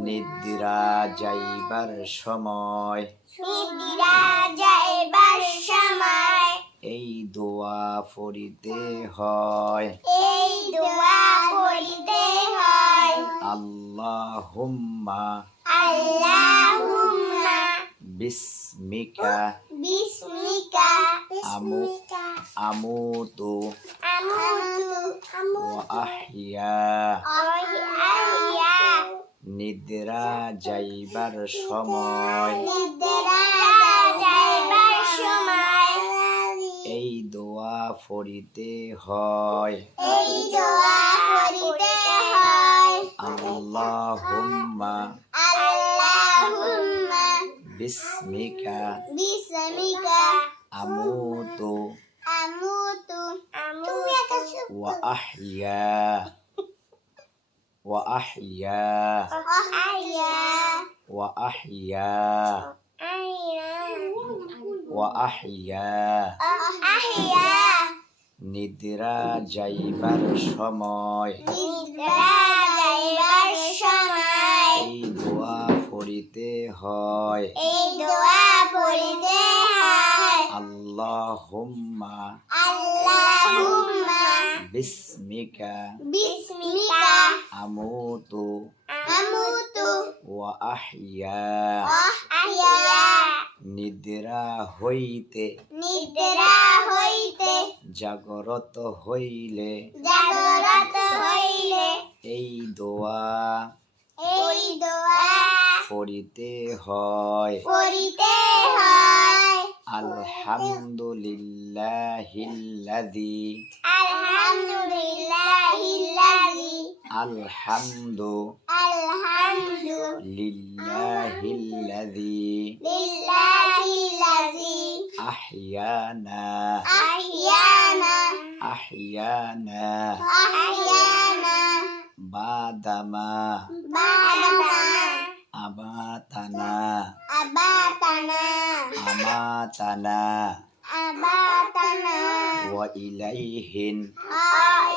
নিদ্রা যাইবার সময়। নিদ্রা যাইবার সময়। এই দোয়া পড়িতে হয়। এই দোয়া পড়িতে হয়। আল্লাহুম্মা। আল্লাহুম্মা। বিসমিকা। বিসমিকা। আমু আমুতু। আমুতু। ওয়া আহইয়া আহইয়া নিদ্রা যাইবার সময়। এই দোয়া পড়িতে হয়। আল্লাহুম্মা। আল্লাহুম্মা। বিসমিকা। বিসমিকা। আমুতু। আমুতু। তুমি ওয়া আহইয়া। ওয়া আহইয়া আহইয়া ওয়া আহইয়া আহইয়া ওয়া আহইয়া আহইয়া নিদ্রা যাইবার সময় নিদ্রা যাইবার সময় এই দোয়া পড়িতে হয় এই দোয়া পড়িতে হয় আল্লাহুম্মা আল্লাহুম্মা বিসমিকা বিসমিকা আমুতু আমুতু ওয়া আহইয়া আহইয়া নিদ্রা হইতে নিদ্রা হইতে জাগরত হইলে জাগরত হইলে এই দোয়া এই দোয়া পড়িতে হয় পড়িতে হয় الحمد لله الذي الحمد لله الذي الحمد الحمد لله الذي لله الذي أحيانا أحيانا أحيانا أحيانا بعدما بعدما أماتنا আমাতানা আবাতানা ওয়া ইলাইহিন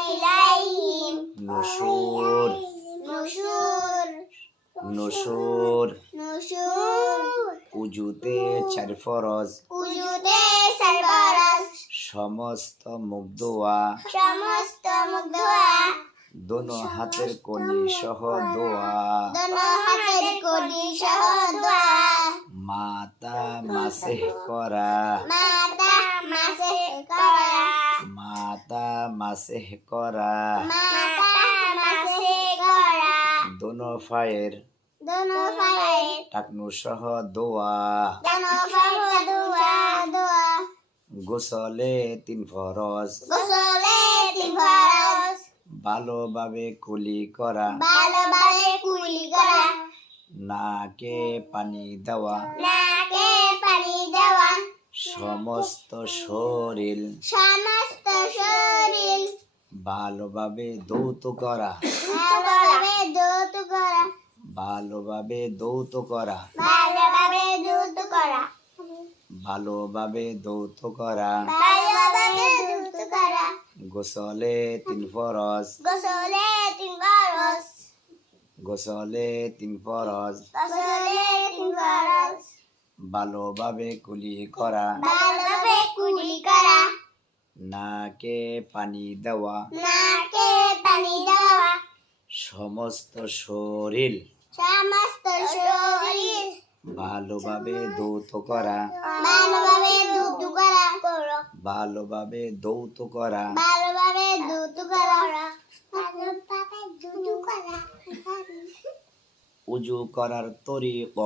ইলাইহিম নুশুর নুশুর নুশুর নুশুর উজুতে চার ফরজ উজুদে সরবরাজ সমস্ত মুগ্ধোয়া সমস্ত মুগ্ধা দোনো হাতের কলি সহ দোয়া। দোনো হাতের কোটি সহ দোয়া। মাতা মাসেহ করা। মাতা মাসে করা। মাতা মাসেহ করা। মাতা মাসে করা। দোনো ফায়ের দোনো ফায়ে টাকনু সহ দোয়া। দোনো ফায়ে দোয়া দোয়া। গোসলে তিন ফরজ। গোসলে তিন ফরজ। ভালোভাবে কুলি করা। ভালোভাবে কুলি করা। নাকে পানি দেওয়া। নাকে পানি দেওয়া। সমস্ত শরীর। সমস্ত শরীর। ভালোভাবে দৌত করা। ভালোভাবে দুধ করা। ভালোভাবে দৌত করা। ভালোভাবে দুধ করা। ভালোভাবে দৌত করা। ভালোভাবে করা গোসলে তিন ফরজ গোসলে তিন ফরজ গোসলে তিন ফরজ গোসলে তিন ফরজ ভালোভাবে কুলি করা ভালোভাবে কুলি করা নাকে পানি দেওয়া নাকে পানি দেওয়া সমস্ত শরীর সমস্ত শরীর ভালোভাবে দৌত করা ভালোভাবে ভালোভাবে দৌত করা। ভালোভাবে দৌত করা। ভালোভাবে দৌত করা। উজু করার তরিক